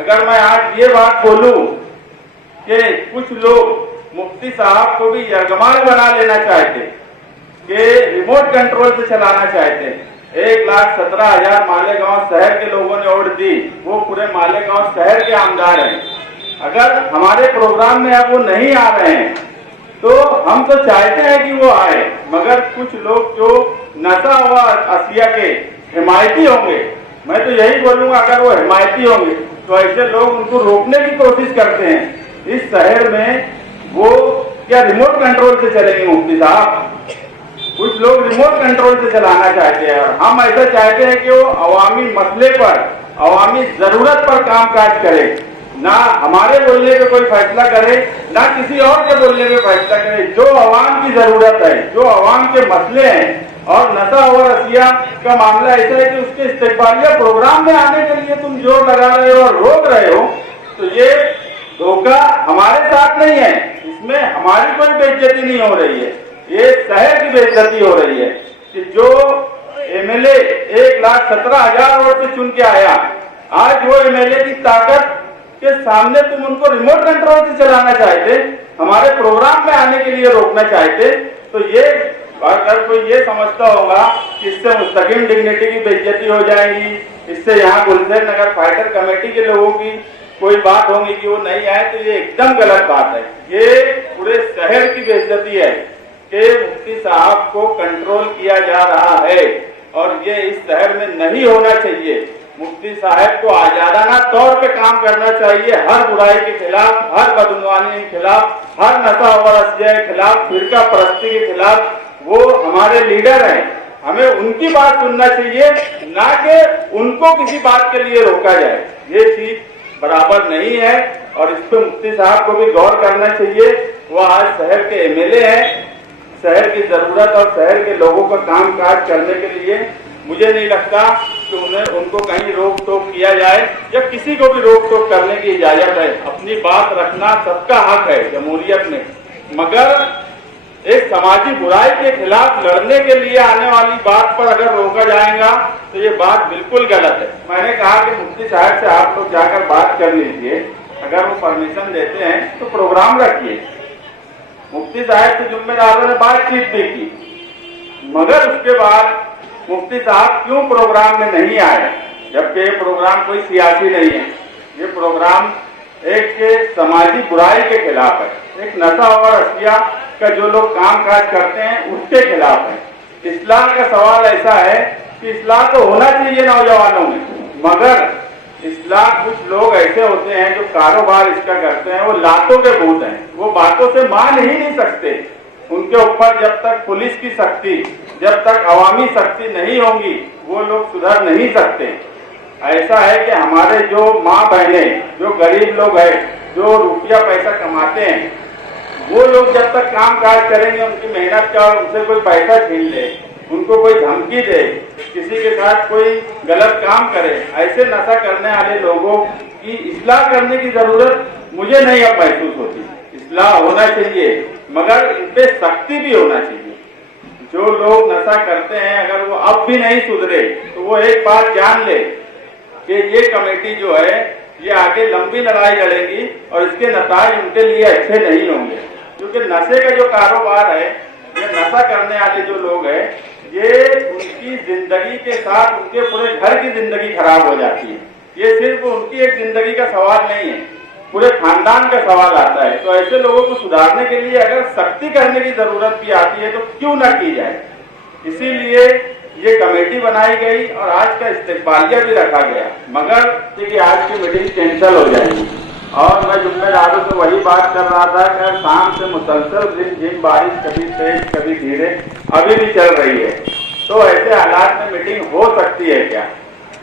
अगर मैं आज ये बात बोलूं कि कुछ लोग मुफ्ती साहब को भी यरगमाल बना लेना चाहते, कि रिमोट कंट्रोल से चलाना चाहते। 1,17,000 मालेगांव शहर के लोगों ने वोट दी, वो पूरे मालेगांव शहर के आमदार हैं। अगर हमारे प्रोग्राम में अब वो नहीं आ रहे हैं तो हम तो चाहते हैं कि वो आए, मगर कुछ लोग जो नशा हुआ अशिया के हिमायती होंगे, मैं तो यही बोलूंगा अगर वो हिमायती होंगे तो ऐसे लोग उनको रोकने की कोशिश करते हैं। इस शहर में वो क्या रिमोट कंट्रोल से चलेंगे मुफ्ती साहब? कुछ लोग रिमोट कंट्रोल से चलाना चाहते हैं और हम ऐसा चाहते हैं कि वो अवामी मसले पर, अवामी जरूरत पर कामकाज करे, ना हमारे बोलने पे कोई फैसला करे, ना किसी और के बोलने पे फैसला करे। जो अवाम की जरूरत है, जो अवाम के मसले हैं, और नशा और अशिया का मामला ऐसा है कि उसके इस्तेमालिया प्रोग्राम में आने के लिए तुम जोर लगा रहे हो और रोक रहे हो, तो ये धोखा हमारे साथ नहीं है, इसमें हमारी कोई बेइज्जती नहीं हो रही है, ये शहर की बेइज्जती हो रही है कि जो एमएलए 1,17,000 वोट से चुन के आया, आज वो एमएलए की ताकत के सामने तुम उनको रिमोट कंट्रोल से चलाना चाहते, हमारे प्रोग्राम में आने के लिए रोकना चाहते। तो ये अगर कोई ये समझता होगा कि इससे मुस्तकिम डिग्निटी की बेइज्जती हो जाएगी, इससे यहाँ गुलशन नगर फाइटर कमेटी के लोगों की कोई बात होगी कि वो नहीं आए, तो ये एकदम गलत बात है। ये पूरे शहर की बेइज्जती है कि मुफ्ती साहब को कंट्रोल किया जा रहा है और ये इस शहर में नहीं होना चाहिए। मुफ्ती साहब को आजादाना तौर पे काम करना चाहिए, हर बुराई के खिलाफ, हर बदगुमानी के खिलाफ, हर नशा और अशिया के खिलाफ, फिरका परस्ती के खिलाफ। वो हमारे लीडर हैं, हमें उनकी बात सुनना चाहिए, ना कि उनको किसी बात के लिए रोका जाए। ये चीज बराबर नहीं है और इस पे मुफ्ती साहब को भी गौर करना चाहिए। वो आज शहर के एमएलए हैं, शहर की जरूरत और शहर के लोगों का काम काज करने के लिए मुझे नहीं लगता कि उनको कहीं रोक टोक किया जाए या किसी को भी रोक टोक करने की इजाजत है। अपनी बात रखना सबका हक है जमहूरियत में, मगर एक समाजी बुराई के खिलाफ लड़ने के लिए आने वाली बात पर अगर रोका जाएगा तो ये बात बिल्कुल गलत है। मैंने कहा कि मुफ्ती साहब से आप लोग जाकर बात कर लीजिए, अगर वो परमिशन देते हैं तो प्रोग्राम रखिए। मुफ्ती साहब के जिम्मेदारों ने बातचीत भी की, मगर उसके बाद मुफ्ती साहब क्यों प्रोग्राम में नहीं आए, जबकि ये प्रोग्राम कोई सियासी नहीं है, ये प्रोग्राम एक समाजी बुराई के खिलाफ है, एक नशा और अशिया का जो लोग काम काज करते हैं उसके खिलाफ है। इस्लाह का सवाल ऐसा है कि इस्लाह तो होना चाहिए नौजवानों में, मगर इस्लाह कुछ लोग ऐसे होते हैं जो कारोबार इसका करते हैं, वो लातों के भूत हैं, वो बातों से मान ही नहीं सकते। उनके ऊपर जब तक पुलिस की सख्ती, जब तक अवामी सख्ती नहीं होगी वो लोग सुधर नहीं सकते। ऐसा है कि हमारे जो माँ बहनें, जो गरीब लोग हैं, जो रुपया पैसा कमाते हैं, वो लोग जब तक काम काज करेंगे, उनकी मेहनत का, और उनसे कोई पैसा छीन ले, उनको कोई धमकी दे, किसी के साथ कोई गलत काम करे, ऐसे नशा करने वाले लोगों की इस्लाह करने की जरूरत मुझे नहीं अब महसूस होती। इस्लाह होना चाहिए, मगर इन पे सख्ती भी होना चाहिए। जो लोग नशा करते हैं अगर वो अब भी नहीं सुधरे तो वो एक बात जान ले कि ये कमेटी जो है ये आगे लंबी लड़ाई लड़ेगी और इसके नताज उनके लिए अच्छे नहीं होंगे, क्योंकि नशे का जो कारोबार है, ये नशा करने वाले जो लोग हैं, ये उनकी जिंदगी के साथ उनके पूरे घर की जिंदगी खराब हो जाती है। ये सिर्फ उनकी एक जिंदगी का सवाल नहीं है, पूरे खानदान का सवाल आता है। तो ऐसे लोगों को सुधारने के लिए अगर सख्ती करने की जरूरत भी आती है तो क्यों न की जाए। इसीलिए ये कमेटी बनाई गई और आज का इस्तेकबालिया भी रखा गया, मगर देखिए आज की मीटिंग कैंसिल हो जाएगी। और मैं जिम्मेदारों से वही बात कर रहा था कि शाम से मुसलसल झिम बारिश, कभी तेज कभी धीरे, अभी भी चल रही है। तो ऐसे हालात में मीटिंग हो सकती है क्या?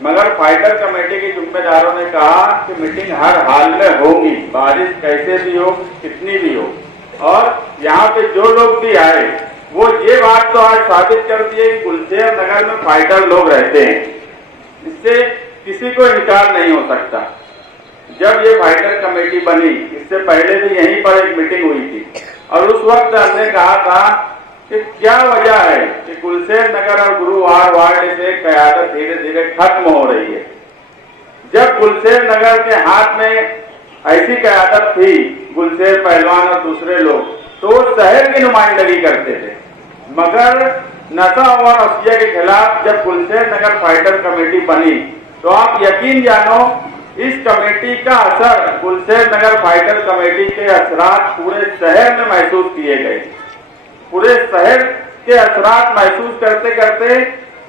मगर फाइटर कमेटी के जिम्मेदारों ने कहा कि मीटिंग हर हाल में होगी, बारिश कैसे भी हो, कितनी भी हो। और यहाँ पे जो लोग भी आए वो ये बात तो आज साबित कर दी है कि गुलशेर नगर में फाइटर लोग रहते हैं, इससे किसी को इनकार नहीं हो सकता। जब ये फाइटर कमेटी बनी, इससे पहले भी यहीं पर एक मीटिंग हुई थी और उस वक्त हमने कहा था कि क्या वजह है कि गुलशेर नगर और गुरुवार वार्ड से कयादत धीरे धीरे खत्म हो रही है। जब गुलशेर नगर के हाथ में ऐसी क़यादत थी, गुलशेर पहलवान और दूसरे लोग, तो वो शहर की नुमाइंदगी करते थे। मगर नशा और अफिया के खिलाफ जब गुलशेर नगर फाइटर कमेटी बनी, तो आप यकीन जानो इस कमेटी का असर, गुलशेर नगर फाइटर कमेटी के असरात पूरे शहर में महसूस किए गए। पूरे शहर के असरात महसूस करते करते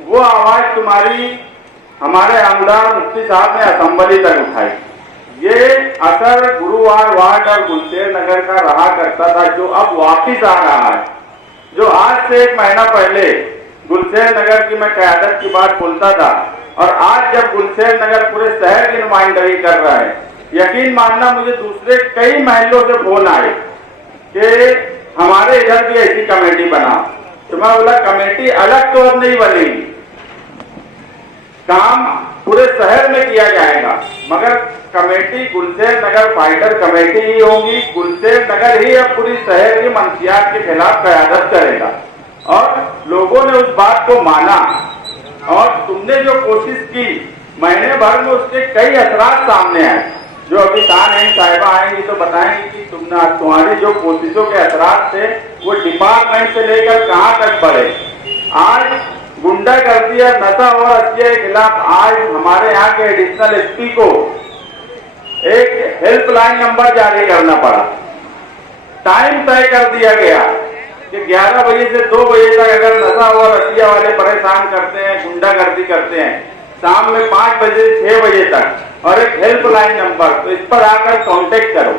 वो आवाज तुम्हारी हमारे आमदार मुफ्ती साहब ने असेंबली तक उठाई। ये असर गुरुवार वार्ड और गुलशेर नगर का रहा करता था, जो अब वापिस आ रहा है। जो आज से 1 महीना पहले गुलशेर नगर की मैं क़यादत की बात बोलता था, और आज जब गुलशेर नगर पूरे शहर की नुमाइंदगी कर रहा है, यकीन मानना मुझे दूसरे कई महलों से फोन आए कि हमारे इधर भी ऐसी कमेटी बना। तो मैं बोला कमेटी अलग तो अब नहीं बनेगी, काम पूरे शहर में किया जाएगा, मगर कमेटी गुलशेर नगर फाइटर कमेटी ही होगी। गुलशेर नगर ही अब पूरी शहर की मंशियात के खिलाफ क़यादत करेगा। और लोगों ने उस बात को माना, और तुमने जो कोशिश की महीने भर में उसके कई असरात सामने आए, जो अभी तान साहिबा आएंगी तो बताएंगी कि तुम्हारी जो कोशिशों के असरात थे वो डिपार्टमेंट से लेकर कहां तक बढ़े। आज गुंडागर्दी और नशा और अफिया के खिलाफ आज हमारे यहाँ के एडिशनल एसपी को एक हेल्पलाइन नंबर जारी करना पड़ा। टाइम तय कर दिया गया कि 11 बजे से 2 बजे तक अगर नशा और अफिया वाले परेशान करते हैं, गुंडागर्दी करते हैं, शाम में 5 बजे से 6 बजे तक, और एक हेल्पलाइन नंबर, तो इस पर आकर कांटेक्ट करो।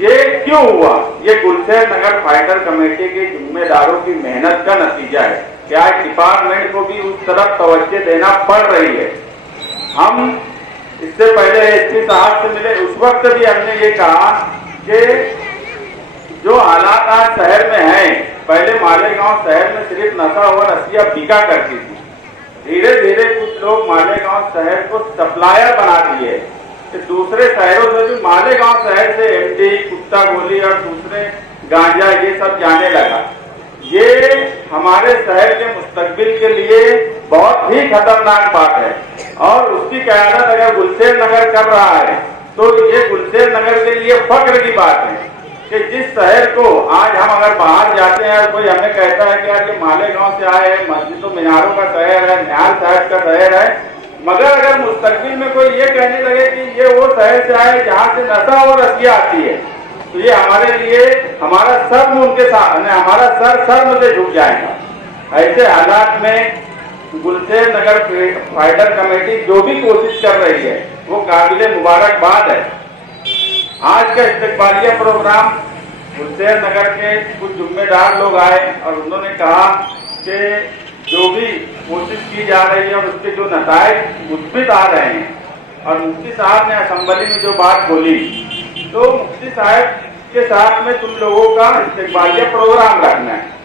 ये क्यों हुआ? ये गुलशेर नगर फाइटर कमेटी के जिम्मेदारों की मेहनत का नतीजा है कि आज डिपार्टमेंट को भी उस तरफ तवज्जो देना पड़ रही है। हम इससे पहले एसपी साहब से मिले, उस वक्त भी हमने ये कहा कि जो हालात आज शहर में हैं, पहले मालेगांव शहर में सिर्फ नशा और अफिया बिका करती थी, धीरे धीरे कुछ लोग मालेगांव शहर को सप्लायर बना दिए कि दूसरे शहरों से भी मालेगांव शहर से एमडी, कुत्ता गोली और दूसरे गांजा ये सब जाने लगा। ये हमारे शहर के मुस्तकबिल के लिए बहुत ही खतरनाक बात है, और उसकी क़यादत अगर गुलशेर नगर कर रहा है तो ये गुलशेर नगर के लिए फख्र की बात है कि जिस शहर को आज हम अगर बाहर जाते हैं और कोई हमें कहता है कि यार ये मालेगांव से आए हैं, मस्जिदों मीनारों का शहर है, निहाल साहब का शहर है, मगर अगर मुस्तकबिल में कोई ये कहने लगे कि ये वो शहर से आए जहां से नशा और अफिया आती है, तो ये हमारे लिए हमारा शर्म उनके सामने, हमारा सर शर्म से झुक जाएगा। ऐसे हालात में गुलशेर नगर फाइटर कमेटी जो भी कोशिश कर रही है वो काबिल मुबारकबाद है। आज का इस्तकबालिया प्रोग्राम गुलशेर नगर के कुछ जिम्मेदार लोग आए और उन्होंने कहा कि जो भी कोशिश की जा रही है और उसके जो नतायज मुस्बित आ रहे हैं, और मुफ्ती साहब ने असेंबली में जो बात बोली, तो मुफ्ती साहब के साथ में तुम लोगों का इस्तकबालिया प्रोग्राम रखना है।